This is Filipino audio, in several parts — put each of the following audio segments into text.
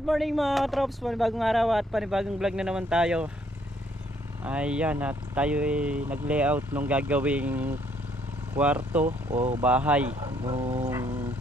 good morning mga trops, panibagong araw at panibagong vlog na naman tayo. Ayan, at tayo ay nag-layout nung gagawing kwarto o bahay nung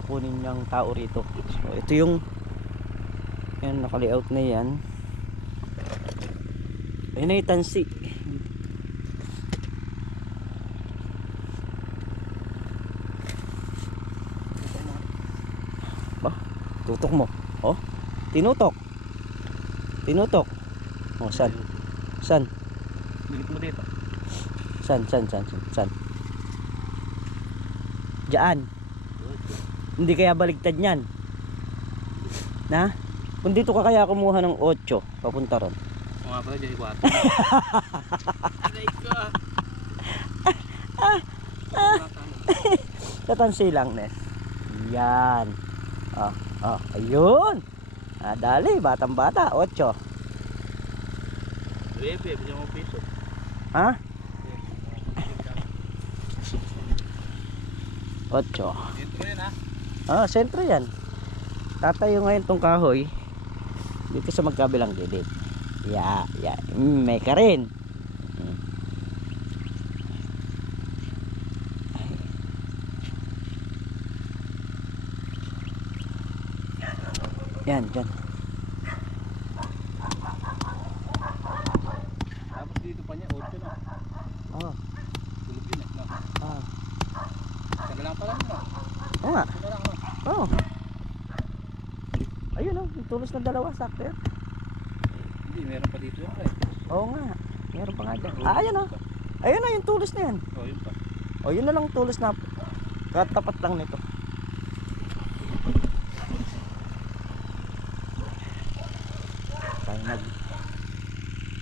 kukunin niyang tao rito. So ito yung yan, naka-layout na yan. Ayun na yung tansi. Tutok mo. Oh, tinutok. Tinutok. Oh, san? San? Bilik mo dito. San? Diyan. Hindi kaya baligtad niyan. Na? Kung dito ka kaya kumuha ng 8, papunta ron. O nga pala, dyan yung 4. Aray ko. Tatansi lang, Nes. Yan. Ayun. Dali, batang bata, 8. Bebe, bigyan mo piso. Ha? 8. Dito yun ha. Sentro yan. Tatayo ngayon tong kahoy dito sa magkabilang gilid. May ka rin. Yan, dyan. Tapos dito pa niya, 8 na. Tulog yun no? Sabi lang pala no? Oo nga. Sabi lang no? Ayun yung tulos na dalawa, sakto yan. Hindi, meron pa dito yan Oo nga. Meron pa nga dyan. Ayun Ayun na yung tulos na yan. Yun pa. Yun na lang tulos na katapat lang nito. Tayo nag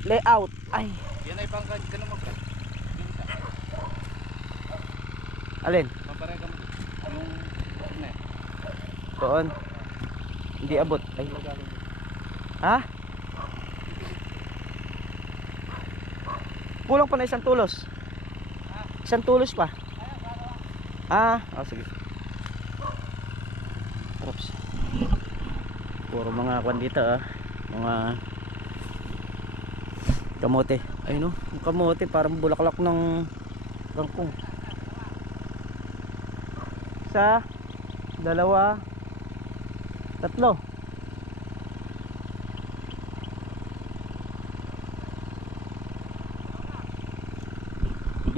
layout. Ay, Yan ay pang ganun mo bro. alin? Pamparega mo dito. Yung ano eh. Doon. Hindi abot. Ay. Ha? Kulang pa na isang tulos. Isang tulos pa. Sige. Oops. Puro mga kwan dito mga kamote. Ayun yung kamote parang bulaklak ng kangkong. 1, 2, 3.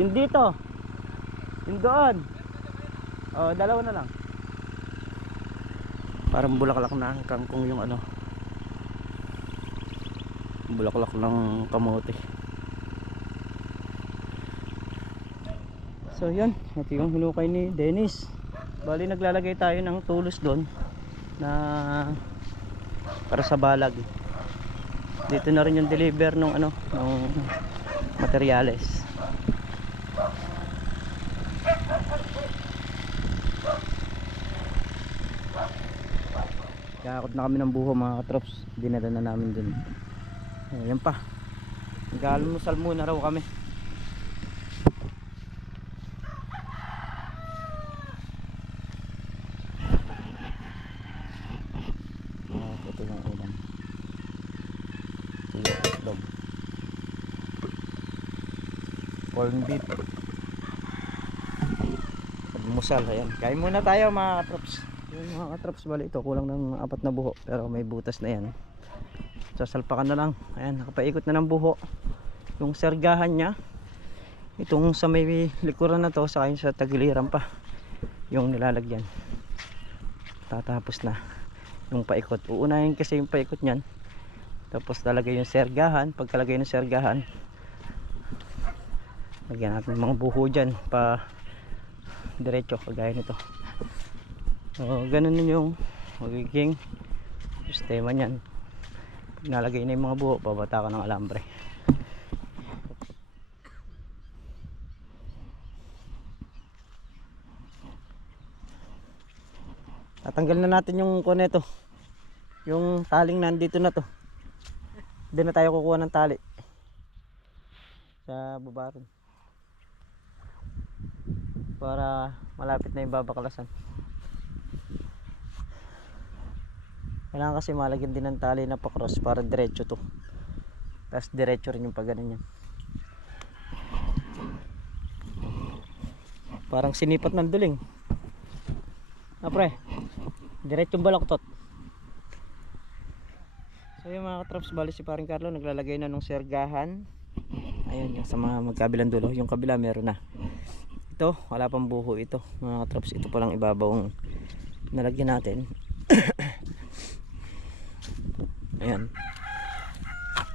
Yung dito. Yung doon. 2 na lang. Parang bulaklak na ang kangkong yung bulaklak ng kamote. So yun, ito yung hinukay ni Dennis. Bali naglalagay tayo ng tulos doon na para sa balag. Dito na rin yung deliver ng ng materyales. Kakot na kami ng buho mga katrops. Dinala na namin dun. Ayan pa. Nag-almusal muna raw kami. Ito yung ulam. Ito yung itlog. Corn beef. Almusal. Ayan. Kain muna tayo mga katrops. Yung mga katrops, bali ito kulang ng 4 na buho pero may butas na yan. Sasalpakan na lang. Ayan, nakapaikot na ng buho yung sergahan nya. Itong sa may likuran na to, saka yung sa tagiliran pa yung nilalagyan. Tatapos na yung paikot. Uunahin kasi yung paikot nyan, tapos lalagay yung sergahan. Pagkalagay ng sergahan, lagyan natin mga buho dyan pa diretso kagaya nito. Ganun yung magiging sistema nyan. Pag nalagay na yung mga buho, babata ka ng alambre. Tatanggal na natin yung kuneto, yung taling nandito na to. Doon na tayo kukuha ng tali sa baba ron para malapit na yung babaklasan. Kailangan kasi malagyan din ng tali na pa-cross para diretso to. Tapos diretso rin yung pag ganun yan. Parang sinipat ng duling. Pre, diretsong baloktot. So yung mga katraps, bali si paring Carlo naglalagay na nung sergahan. Ayun yung sa mga magkabilang dulo. Yung kabila meron na. Ito, wala pang buho ito. Mga katraps, ito palang ibabaw ang nalagyan natin. Ayan.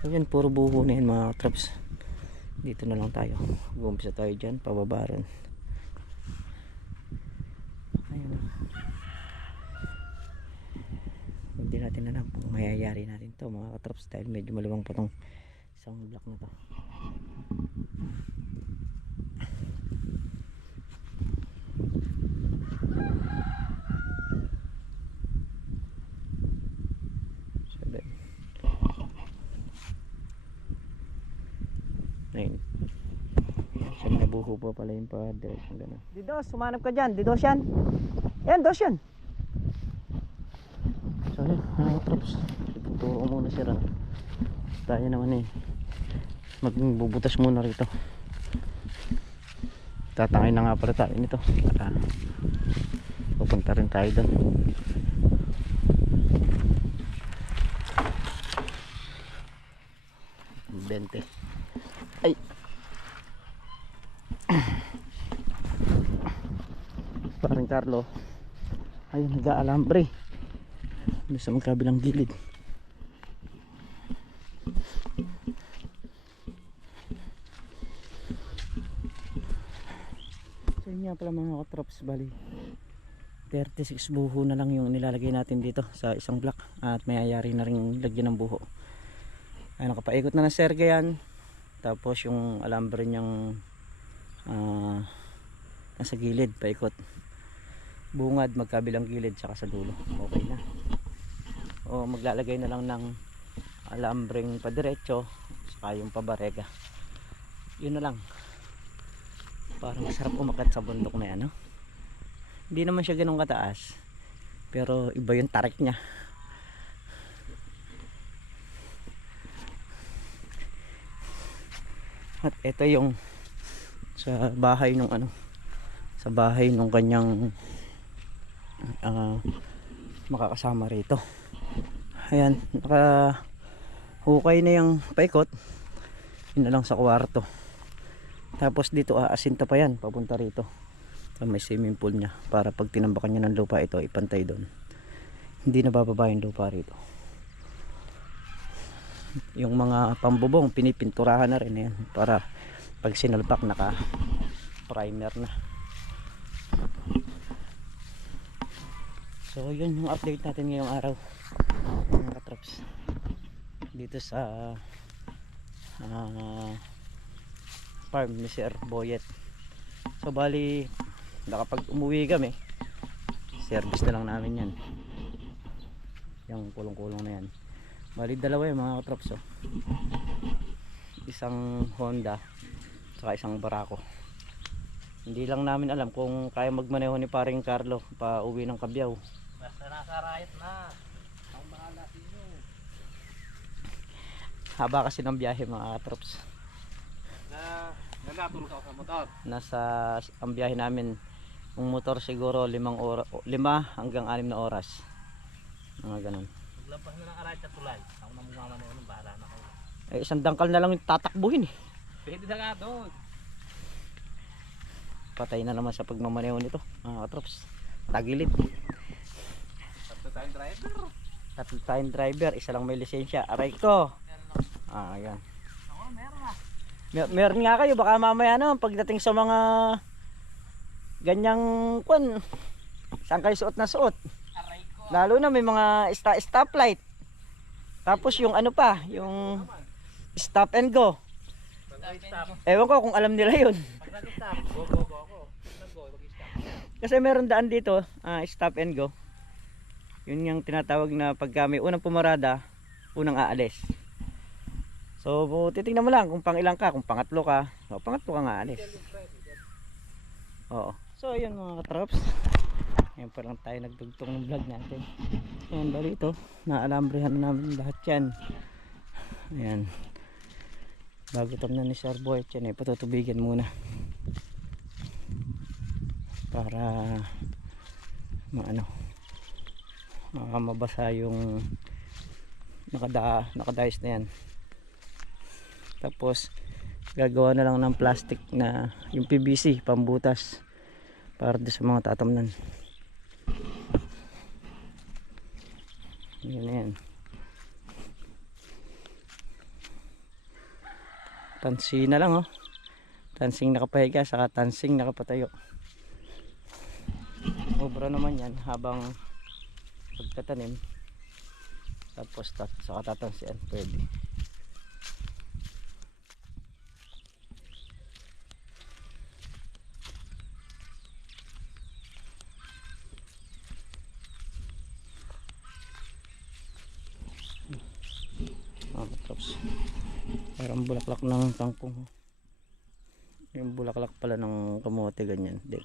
Ayan, puro buho na yan mga katraps. Dito na lang tayo. Gumpisa tayo dyan, pababa rin. Ayan. Hindi natin alam kung mayayari natin to mga katraps dahil medyo maluwang pa tong isang block na to. Ayun. Siya nabuho pa pala yung pa-direction gano'n. Didos, sumanap ka dyan. Didos yan. Yan, dos yan. So yun, mga katraps. Iputuro ko muna siya rin. Tayo naman magbubutas muna rito. Tatangay na nga pala tayo nito. Para pupunta rin tayo doon. Bente. Ay. Parang Carlo. Ayun, nag-aalambre. Doon sa magkabilang gilid. So yun nga pala mga katraps, bali 36 buho na lang yung nilalagay natin dito sa isang block. At mayayari na rin lagyan ng buho. Ay, nakapaikot na ng serga yan. Tapos yung alambre niyang nasa gilid, paikot. Bungad, magkabilang gilid, saka sa dulo. Okay na. O maglalagay na lang ng alambreng padiretso, saka yung pabarega. Yun na lang. Parang masarap umakyat sa bundok na yan, no? Hindi naman siya ganun kataas. Pero iba yung tarik niya. At ito yung sa bahay nung sa bahay nung kanyang makakasama rito. Ayan, hukay na yung paikot. Yun na lang sa kwarto. Tapos dito aasinta pa yan papunta rito sa may swimming pool niya para pag tinambakan niya ng lupa ito ipantay doon. Hindi na bababa yung lupa rito. Yung mga pambubong pinipinturahan na rin yan para pag sinalpak naka primer na. So yun yung update natin ngayong araw mga katraps dito sa farm ni Sir Boyet. So bali nakapag umuwi kami, service na lang namin yan, yung kulong-kulong na yan. Bali dalawa yung mga katraps, oh. Isang Honda saka isang Barako. Hindi lang namin alam kung kaya magmaneho ni paring Carlo pa uwi ng Kabyaw. Basta nasa riot na. Ang bahala sa inyo. Haba kasi ng biyahe mga katraps. Nagatulog ako sa motor. Ang biyahe namin yung motor siguro 5 hanggang 6 na oras. Mga ganun. Maglampas na ng aray sa tulay. Ako na mumama na yun, bahala na kayo. Eh isang dangkal na lang yung tatakbuhin eh. Pwede na nga doon. Patay na naman sa pagmamaneho nito mga katraps. Tagilid. Tatlo tayong driver, isa lang may lisensya. Aray ko. Ayan. Ako, meron na. Meron nga kayo, baka mamaya pagdating sa mga ganyang saan kayo suot na suot. Aray ko. Lalo na may mga stoplight. Tapos yung yung stop and go. Ewan ko kung alam nila yun. Pag nag-stop, go ako. Nag-go, mag-stop. Kasi meron daan dito, stop and go. Yun yung tinatawag na pagka may unang pumarada, unang aalis. So titingnan mo lang kung pang ilang ka, kung pangatlo ka, pangatlo ka nga aalis. Oo. So yun mga katraps. Ngayon pa lang tayo nagtugtong ng vlog natin. Ayan, bali ito, naalambrehan na namin lahat yan. Ayan, bago tamnan ni Sir Boy yan, patutubigan muna para maano, mabasa yung nakadayos na yan. Tapos gagawa na lang ng plastic na yung PVC pambutas para doon sa mga tatamnan. Yan na yan. Tansi na lang, oh. Tansing nakapahiga saka tansing nakapatayo. Obra naman yan habang pagtatanim. Tapos saka tatansian pwede. Tapos parang bulaklak ng kangkong, yung bulaklak pala ng kamote ganyan din.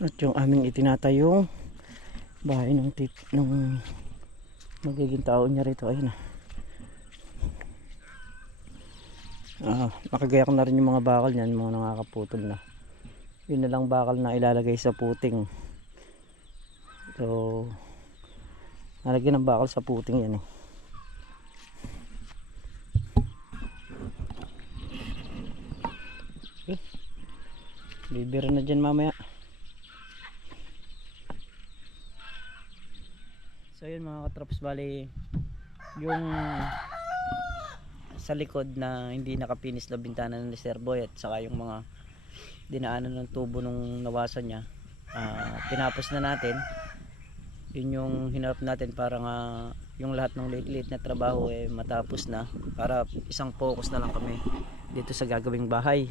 At yung aming itinatayong bahay ng magiging tao niya rito, ayun na. Nakagayak na rin yung mga bakal niyan, mga nakakaputol na. Yun na lang bakal na ilalagay sa puting. So nalagyan ng bakal sa puting yan bibira na dyan mamaya. So yun mga katrops, bali yung sa likod na hindi nakapinis na bintana ng Sir Boy at saka yung mga dinaanan ng tubo nung nawasan niya, tinapos na natin. Yun yung hinarap natin para nga yung lahat ng liit-liit na trabaho matapos na, para isang focus na lang kami dito sa gagawing bahay.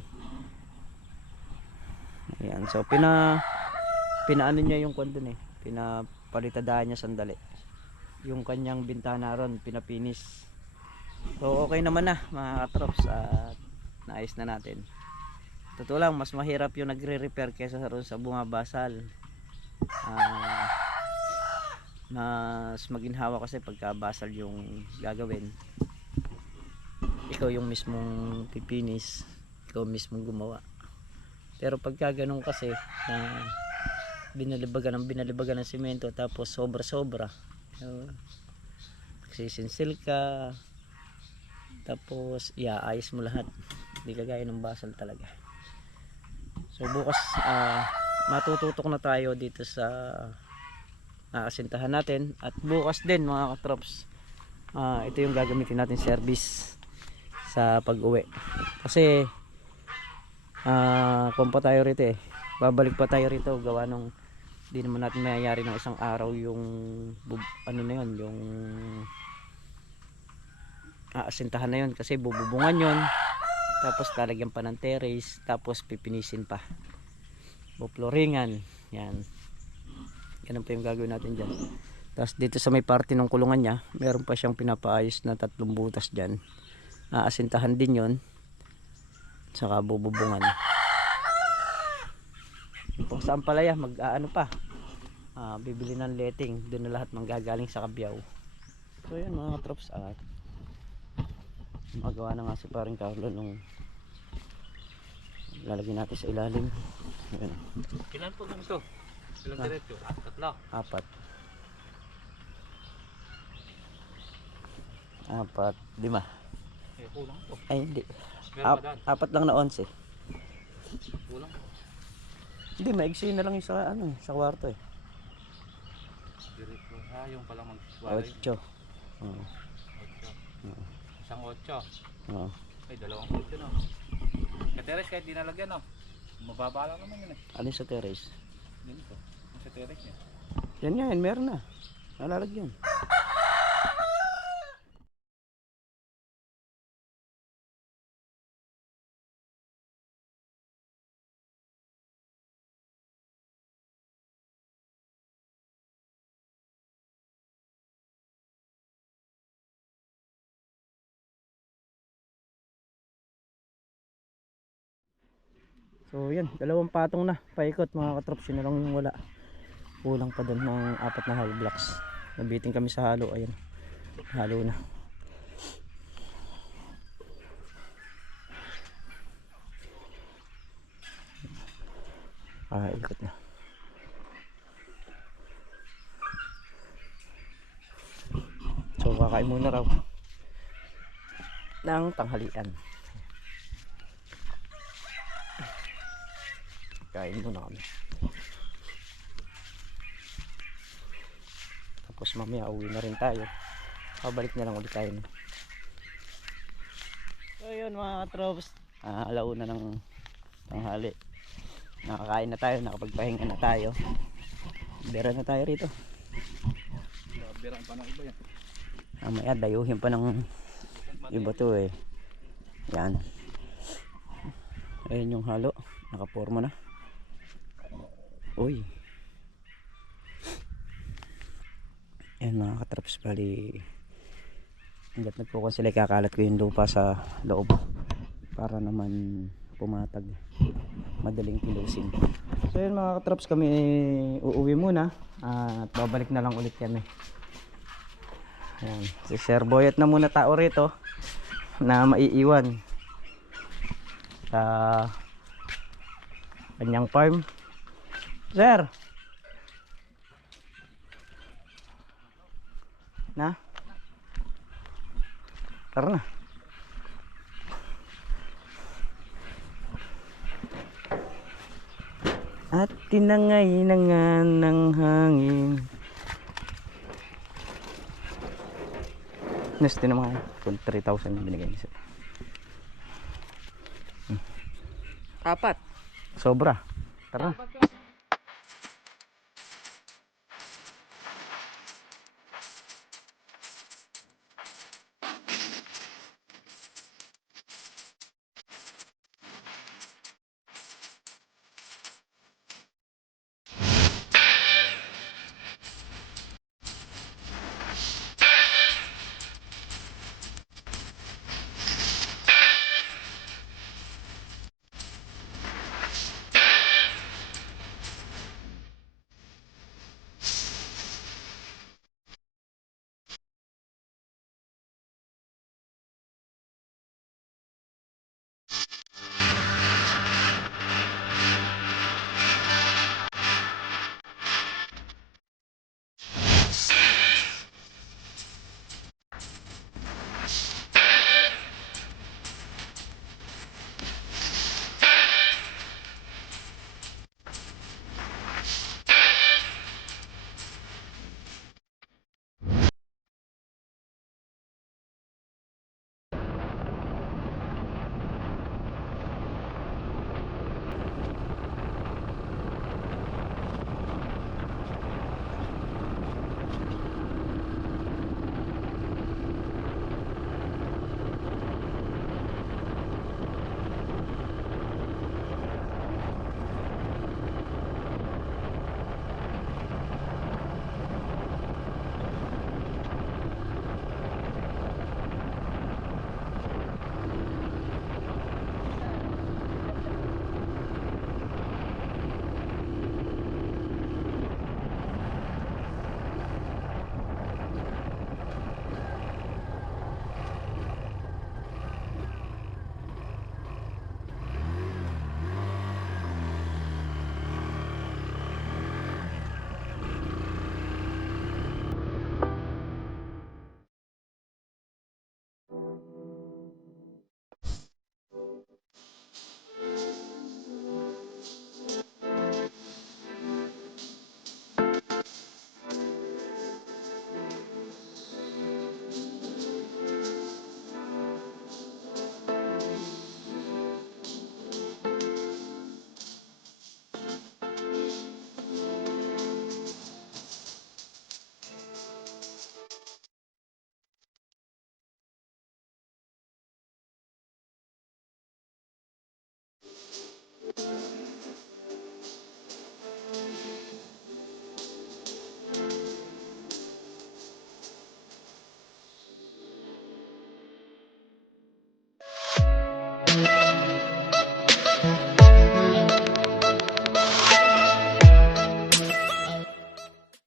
Ayan, so pinaano niya yung kwan dun pinapalitadaan niya sandali yung kanyang bintana ron, pinapinis. So okay naman na mga katrops, at naayos na natin. Totoo lang, mas mahirap yung nagre-repair kaysa sa bumabasal. Mas maginhawa kasi pagka basal yung gagawin, ikaw yung mismong pipinis, ikaw mismong gumawa. Pero pagka ganun kasi binalibagan ng simento tapos sobra magsisinsil ka, tapos iaayos mo lahat, hindi kagaya ng basal talaga. So bukas matututok na tayo dito sa nakasintahan natin, at bukas din mga katrops, ito yung gagamitin natin service sa pag-uwi. Kasi kung pa tayo rito babalik pa tayo rito, gawa nung di naman natin mayayari ng isang araw yung ano na yun, yung aasintahan na yun, kasi bububungan yun, tapos lalagyan pa ng terrace, tapos pipinisin pa, buploringan yan. Ganun pa yung gagawin natin dyan. Tapos dito sa may parte ng kulungan niya, meron pa siyang pinapaayos na 3 butas dyan. Aasintahan din yon, saka bububungan. Kung saan palaya mag-aano pa, bibili ng letting, doon na lahat manggagaling sa Kabyaw. So yan mga trops, magawa na nga si paring Carlo nung lalagyan natin sa ilalim. Ayan. Ilan po gusto? Ilang diretso? 3? 4, 5. Kulang po. Ay hindi, Meron pa daan. 4 lang na 11. Kulang. Hindi, maigsi na lang yung sa sa kwarto Diretso. Yung palang magwalay. 8. 8. Isang 8. Ay, 2 8 no. Kateres kahit di nalagyan no. Mababa lang naman yun Alin sa terrace? Ganito. Sa teres niya. Yan yan, meron na. Nalalagyan. So yan, dalawang patong na paikot mga katrops, yun na lang yung wala. Kulang pa doon ng 4 na hollow blocks. Nabitin kami sa halo, ayun. Halo na. Ikot na. So kakain muna raw ng tanghalian. Kain muna kami. Tapos mamaya uwi na rin tayo. Pabalik na lang ulit tayo. So yun mga katrops, alauna ng tanghali. Nakakain na tayo, nakapagpahinga na tayo. Bera na tayo rito. Beraan pa ng iba yan. Mamaya dayuhin pa ng iba to eh. Yan. Ayun yung halo, nakaporma na. Uy. Yan mga katraps, bali hanggat nagpukan sila, kakalat ko yung lupa sa loob para naman pumatag, madaling kilusin. So yun mga katraps, kami uuwi muna at babalik na lang ulit kami. Ayan, si Sir Boyet na muna tao rito na maiiwan sa kanyang farm. Sir, na? Tara na. At tinangay na nga ng hangin. Neste naman kung 3,000 yung binigay niya. 4. Sobra. Tara.